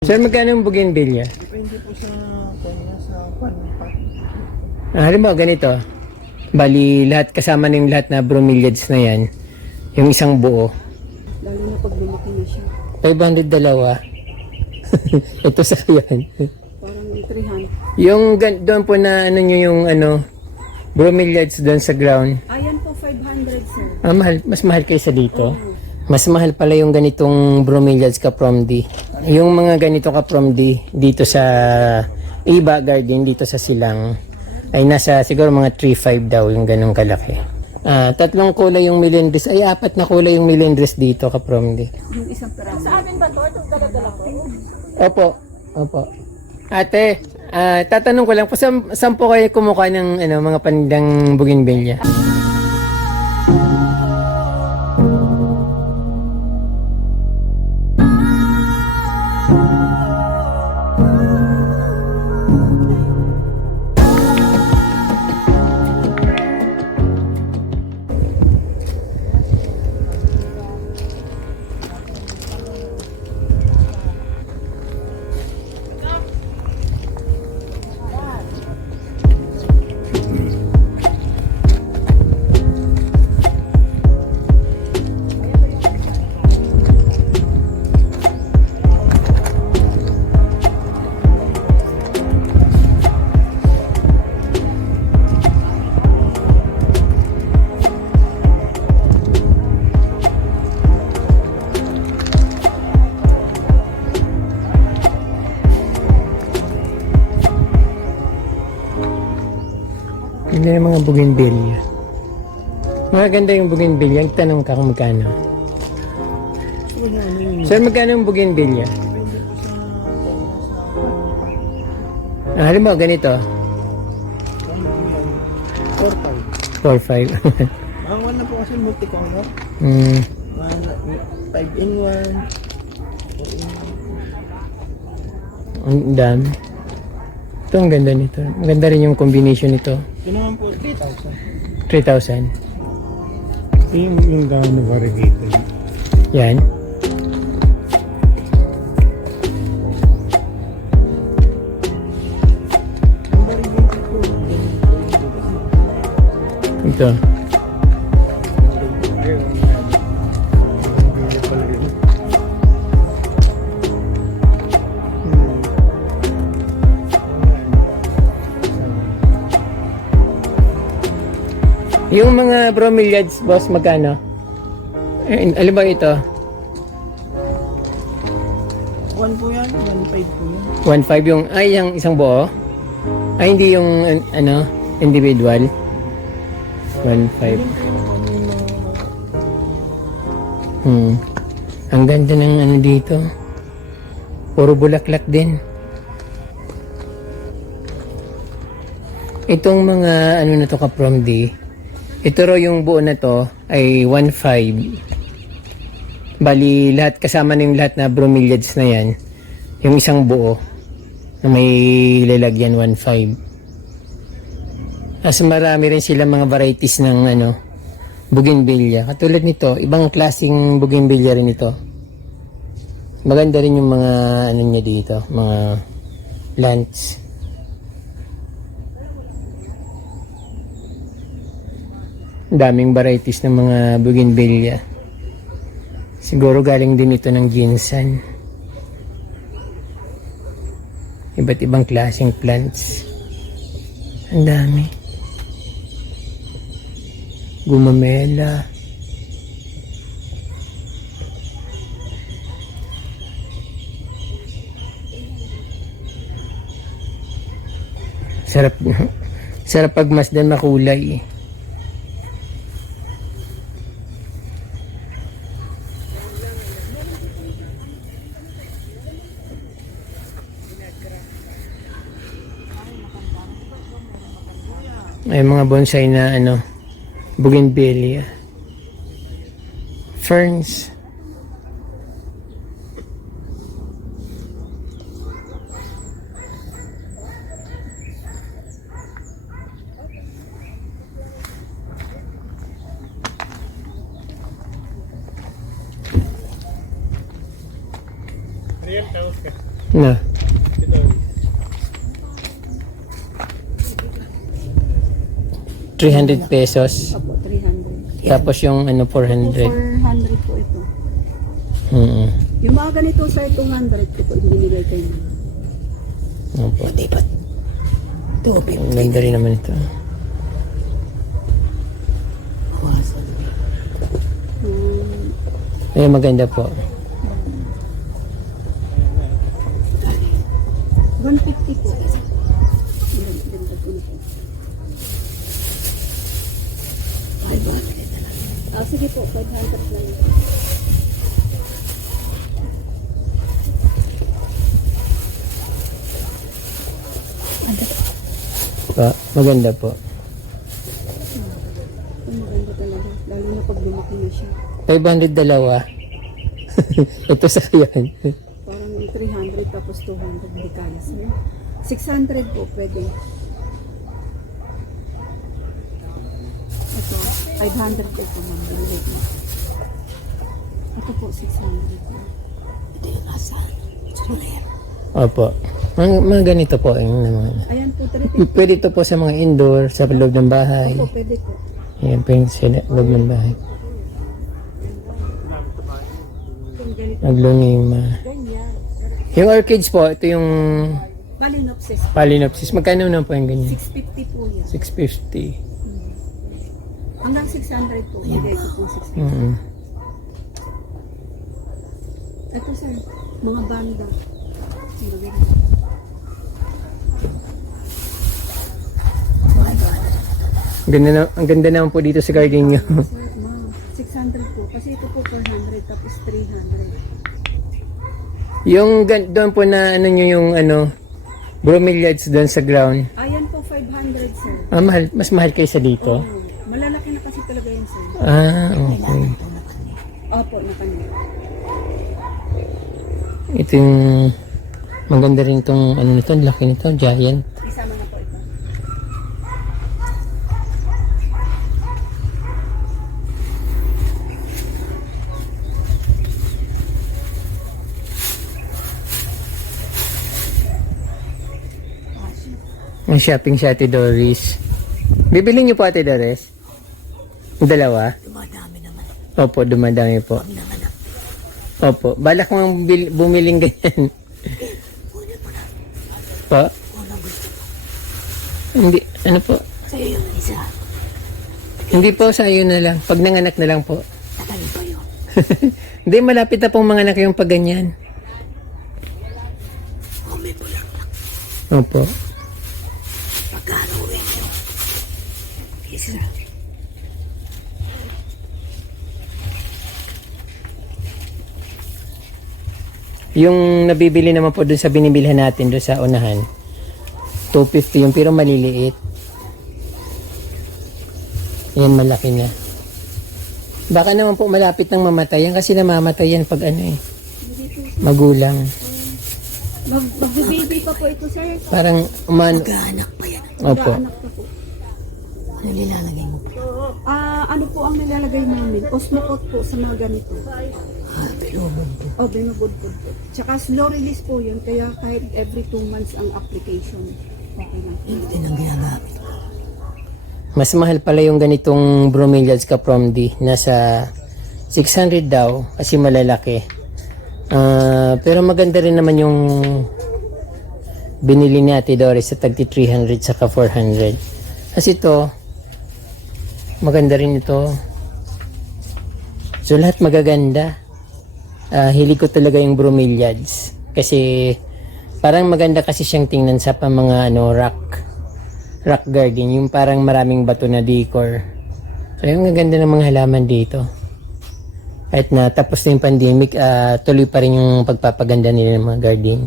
Sir, magkano yung bougainvillea? Depende po sa kanya sa panpat. Halimbawa ganito. Bali, lahat kasama na yung lahat na bromeliads na yan. Yung isang buo. Lalo na pag lumaki na siya. 500 dalawa. Ito sa yan. Parang 300. Yung doon po na ano nyo yung ano, bromeliads doon sa ground. Ayan po 500 sir. Mahal, mas mahal kaysa dito. Oo. Mas mahal pala yung ganitong bromeliads ka from D. Yung mga ganito ka from D dito sa Iba Garden, dito sa Silang, ay nasa siguro mga 3.5 daw yung ganong kalaki. Tatlong kulay yung melendres, ay apat na kulay yung melendres dito ka from D. Yung isang peraso. Sa amin ba to? Itong dala-dala ko? Opo, opo. Ate, tatanong ko lang, saan po kayo kumukuha ng ano, mga panindang bougainvillea? Ganda yung mga bougainvillea. Maganda yung bougainvillea. Tanong ka kung magkano. Sir, magkano yung bougainvillea? Depende po sa kanya sa panpat. Halimbawa ganito. 4-5. 4-5. Ang wala po kasi multicolor. 5 in 1. Ang dami. Ito ang ganda nito. Ang ganda rin yung combination nito. Ito naman po 3,000. 3,000. Yung gaano variegated. Yan. Ang variegated po. Ito. Yung mga bromeliads, boss, magkano? Alam ba ito? 1 po yan. 1.5 po yan. 1.5 yung, ay, yung isang buo? Ay, hindi yung, ano, individual? 1.5. Ang ganda ng ano dito. Puro bulaklak din. Itong mga, ano na to ka from D, ito raw yung buo na to ay 1.5. Bali, lahat kasama na yung lahat na bromeliads na yan. Yung isang buo na may lalagyan 1.5. As marami rin sila mga varieties ng ano, bougainvillea. Katulad nito, ibang klaseng bougainvillea rin ito. Maganda rin yung mga ano niya dito, mga plants. Daming varieties ng mga bougainvillea. Siguro galing din ito ng ginseng. Iba't ibang klaseng plants. Ang dami. Gumamela. Sarap. Sarap pagmasdan makulay. Ay mga bonsai na ano, bougainvillea. Ferns. Real taos ka. Na. ₱300. Opo, 300. Tapos yung ano, 400. 400 po ito. Mm. Yung mga ganito sir, 200 ko po ibinigay kayo. Opo. Ang ganda rin naman ito. Ay, maganda po. 150 po. Ganda po na po. Sige po, 500 lang. Maganda po. Maganda talaga. Lalo na pag lumaki na siya. 500 dalawa. Ito sa yan. Parang 300 tapos 200 di kaya sir. 600 po pwede. Ito, 500 po ito ma'am. Bilhin mo. Ito po, 600 po. Ito yung nasa. Opo. Mga ganito po. Yung mga, Ayan po, 350. pwede ito po sa mga indoor, sa loob ng bahay. Opo, pwede po. Ayan, pwede sa loob ng bahay. Kung ganito. Naglungima. Ganyan. Yung orchids po, ito yung Balinopsis. Phalaenopsis. Magkano na po yung ganyan? 650 po yan. 650. Hanggang 600 po. Bigay ko po 650. Mm. Ito sir, mga banda. Ang ganda naman po dito sa garden nyo. Sir, ma'am, 600 po. Kasi ito po 400 tapos 300. Yung doon po na ano nyo yung ano, bromeliads doon sa ground. Ayan po 500 sir. Mahal, mas mahal kaysa dito? Oo. Malalaki na kasi talaga yun sir. Okay. Opo, nakanya. Ito yung maganda rin itong ano nito, laki nito, giant. Isama na po ito. Ang shopping si Ate Doris. Bibili niyo po Ate Doris? Dalawa? Dumadami naman. Opo, dumadami po. Pag nanganak. Opo, balak mong bumiling ganyan. Kunin mo na. Po? Unang gusto mo. Hindi, ano po? Sa'yo yung isa. Hindi po, sa iyo na lang. Pag nanganak na lang po. Tagalin pa yun. Hindi, malapit na pong manganak yung pag ganyan. O may bulaklak. Opo. Pagkaruin yung isa. Yung nabibili naman po doon sa binibilhan natin doon sa unahan, 250 yung pero maliliit. Yan, malaki na. Baka naman po malapit nang mamatay yan kasi namamatay yan pag ano eh, magulang. Mag-baby pa po ito sir. Parang umano. Magkaanak pa yan. Opo. Anak pa po. Ano nilalagay mo? Ano po ang nilalagay namin? Osmocot po sa mga ganito. Bilubog po. O, binubudbud po. Tsaka slow release po yun. Kaya kahit every 2 months ang application. Okay lang. Ito ang ginagamit. Mas mahal pala yung ganitong bromeliads ka from D. Nasa 600 daw kasi malalaki. Pero maganda rin naman yung binili ni Ate Doris sa tagti 300 saka 400. Kasi ito, maganda rin ito. So lahat magaganda. Hilig ko talaga yung bromeliads. Kasi parang maganda kasi siyang tingnan sa mga ano, rock garden. Yung parang maraming bato na decor. So yung ganda ng mga halaman dito. Kahit na tapos na yung pandemic, tuloy pa rin yung pagpapaganda nila ng mga garden.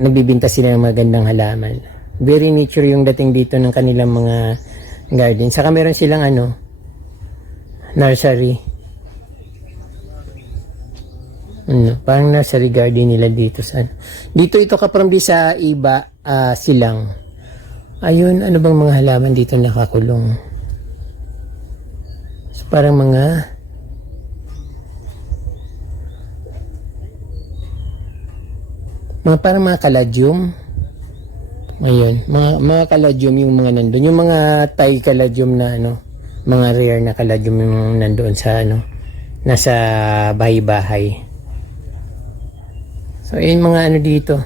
Nagbibinta sila ng magandang halaman. Very nature yung dating dito ng kanilang mga garden. Saka meron silang ano, nursery. Parang nursery garden nila dito sa dito ito kapramdi sa iba silang. Ayun, ano bang mga halaman dito nakakulong? So, parang mga Mga parang mga kaladyum. Ayun, mga kaladyum yung mga nandun. Yung mga Thai kaladyum na ano, mga rare na kaladyum yung nandoon sa ano, nasa bahay-bahay. So, ayun mga ano dito.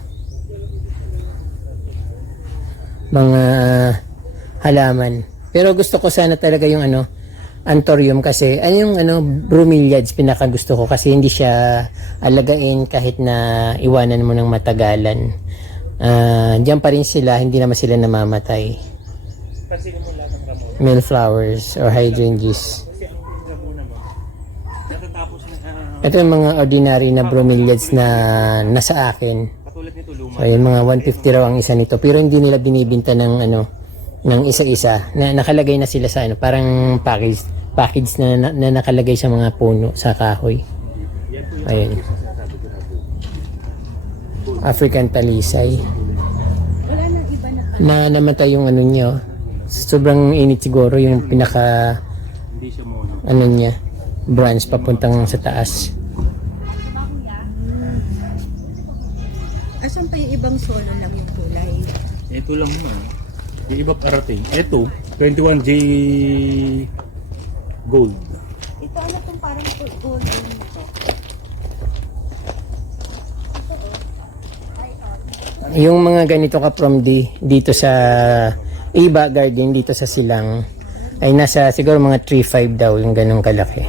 Mga halaman. Pero gusto ko sana talaga yung ano, anthurium kasi ano yung ano, bromeliads pinaka gusto ko kasi hindi siya alagain kahit na iwanan mo ng matagalan. Diyan pa rin sila, hindi naman sila namamatay. Male flowers or hydrangeas. Ito yung mga ordinary na bromeliads na nasa akin. So yung mga 150 raw ang isa nito pero hindi nila binibinta ng ano, ng isa-isa. Nakalagay na sila sa ano, parang package na nakalagay sa mga puno sa kahoy. Ayun. African talisay. Na namatay yung ano niya. Sobrang init siguro yung pinaka ano niya, branch papuntang sa taas. Asan pa yung ibang solo lang yung kulay? Ito lang na. Yung iba parating. Ito, 21J gold. Ito ano itong parang gold ito? Yung mga ganito ka from dito sa Iba Garden, dito sa Silang, ay nasa siguro mga 3.5 daw yung ganong kalaki.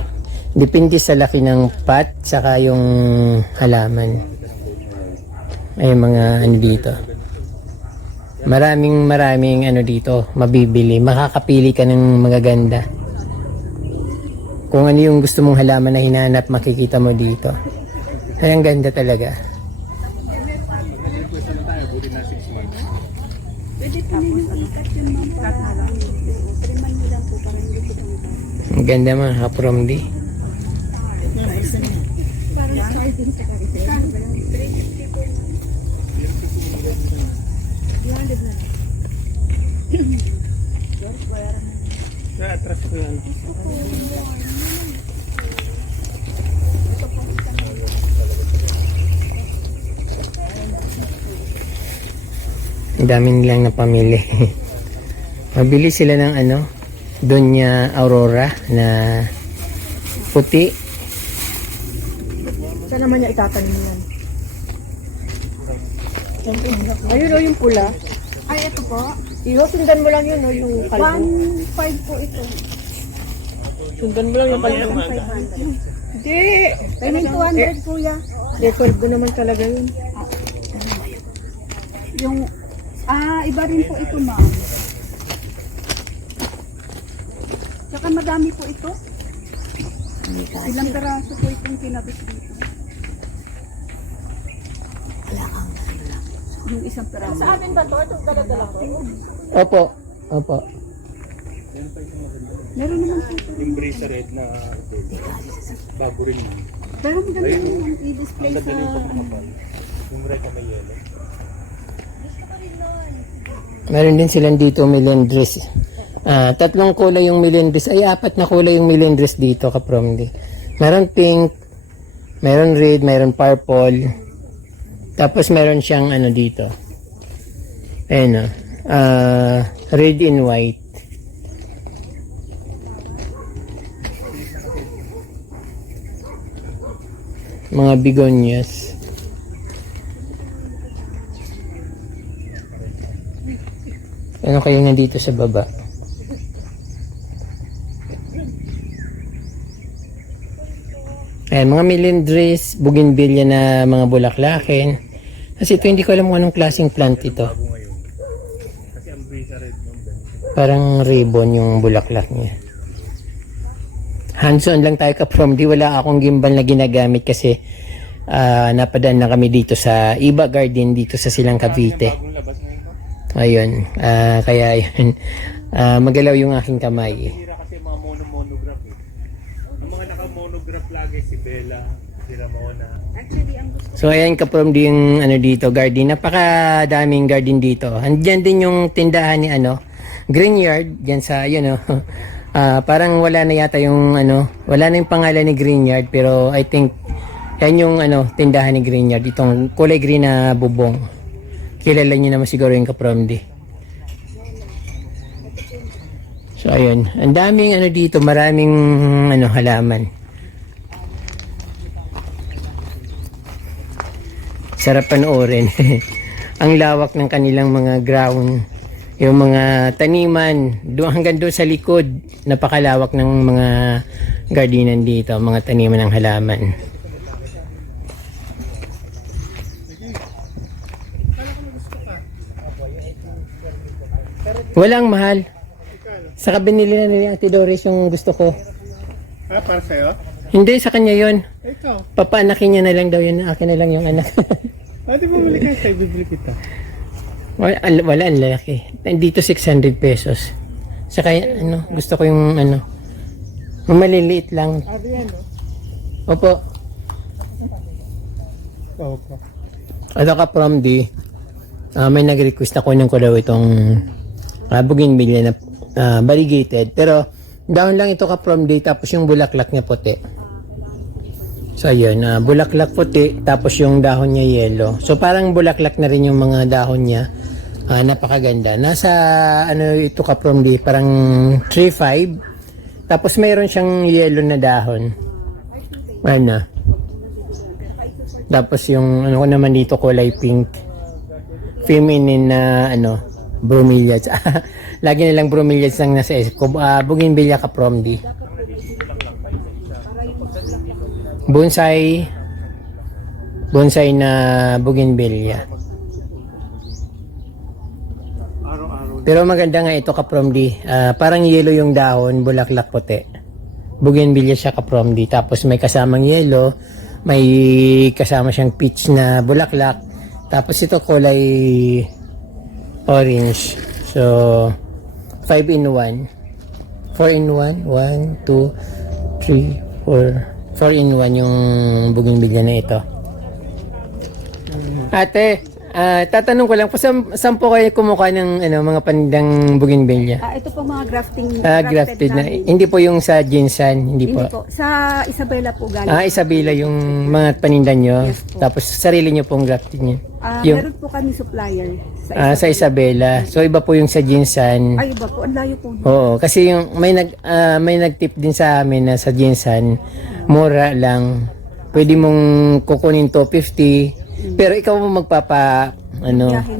Depende sa laki ng pot, saka yung halaman. Ay mga ano dito. Maraming ano dito, mabibili. Makakapili ka ng magaganda. Kung ano yung gusto mong halaman na hinanap, makikita mo dito. Ay, ang ganda talaga. Pwede po ninyo ikat yung mga para triman nyo lang po para hindi ko Ang ganda mga ka-promdi. parang sardine sa karite. 350 po. 200 na lang. Atras ko yan. Ang dami nilang napamili. Mabili sila ng ano, Doña Aurora na puti. Saan naman niya itatanim yan? Ayun o yung pula. Ay, ito po. Iho, sundan mo lang yun o yung kalbo. 1.5 po ito. Sundan mo lang yung kalbo. 500. Hindi. I mean 200 kuya. Record mo naman talaga yun. Yung, iba rin po ito ma'am. Tsaka madami po ito. Ilang peraso po itong kinabit dito. Yung isang peraso. Sa amin ba to? Itong dala-dala ko? Opo. Opo. Meron naman po ito. Yung bracer red na bago rin yun. Pero maganda yung i-display sa Yung red na may yellow. Meron din silang dito melendres. Tatlong kulay yung melendres. Ay, 4 na kulay yung melendres dito ka-promdi. Meron pink, meron red, meron purple. Tapos meron siyang ano dito. Ayun red and white. Mga begonias. Ano kayo nandito sa baba? Ayan, mga melendres, bougainvillea na mga bulaklakin. Kasi ito hindi ko alam kung anong klaseng plant ito. Kasi ang bracer red nung ganito. Parang ribbon yung bulaklak niya. Hands-on lang tayo ka-from. Di wala akong gimbal na ginagamit kasi napadaan na kami dito sa Iba Garden dito sa Silang Cavite. Bagong labas na ito. Ayun, kaya yun, magalaw yung aking kamay. Hira kasi mga monograph eh. Ang mga naka-monograph lagi si Bella, si Ramona. So ayan ka-from yung ano dito, garden. Napakadaming garden dito. Andiyan din yung tindahan ni ano, Greenyard, diyan sa yun parang wala na yata yung ano, wala na yung pangalan ni Greenyard pero I think Yan yung tindahan ni Greenyard. Itong kulay green na bubong. Kilala niyo naman siguro yung Kapromdi. So ayun, ang daming dito, maraming halaman. Sarap panoorin. Ang lawak ng kanilang mga ground, yung mga taniman, hanggang doon sa likod, napakalawak ng mga gardinan dito, mga taniman ng halaman. Walang mahal. Sa binili na ni Ate Doris yung gusto ko. Para sa'yo? Hindi, sa kanya yon. Ikaw. Papaanakin niya na lang daw yun. Akin na lang yung anak. Di bumili ka sa'yo, bibili kita. Wala, ang laki. Dito 600 pesos. Saka gusto ko yung yung maliliit lang. Opo. Opo. Kapromdi, may nag-request ako ko daw itong bougainvillea na variegated. Pero dahon lang ito Kapromdi, tapos yung bulaklak niya puti. So ayun, bulaklak puti, tapos yung dahon niya yellow. So parang bulaklak na rin yung mga dahon niya. Napakaganda. Nasa ito Kapromdi, parang 3.5. Tapos mayroon siyang yellow na dahon. Tapos yung ko naman dito kulay pink. Feminine na bromeliads. Lagi nilang bromeliads lang nasa bougainvillea Kapromdi. Bonsai na bougainvillea. Pero maganda nga ito Kapromdi. Parang yellow yung dahon, bulaklak puti. Bougainvillea siya Kapromdi. Tapos may kasamang yellow, may kasama siyang peach na bulaklak. Tapos ito kulay orange. So 5 in 1. 4 in 1. 1, 2, 3, 4. 4 in 1 yung bougainvillea na ito. Ate, tatanong ko lang, saan po kayo kumukuha ng mga panindang bougainvillea? Ito po mga grafting. Grafted na. Hindi po yung sa Jinsan, hindi po. Hindi po. Sa Isabela po galing. Isabela yung mga paninda nyo. Yes po. Tapos sarili nyo pong grafted nyo. Meron po kami supplier Sa Isabela. So iba po yung sa Jinsan. Ay, iba po. Ang layo po. Oo, kasi yung may nag-tip din sa amin na sa Jinsan, mura lang. Pwede mong kukunin 250. Pero ikaw mo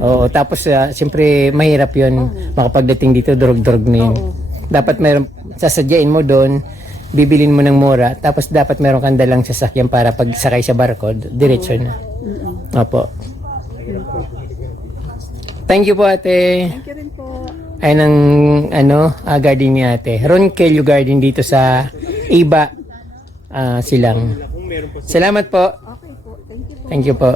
oo, tapos siyempre mahirap 'yun. Makapagdating dito durog-durog na 'yun. Dapat meron sasadyain mo doon, bibilin mo ng mura, tapos dapat meron kang dalang sasakyan para pag sakay sa barko, diretso na. Opo. Thank you po ate. Thank you rin po. Ayun ang garden ni ate. Ronquillo Garden dito sa Iba, Silang. Salamat po. Okay po. Thank you po. Thank you po.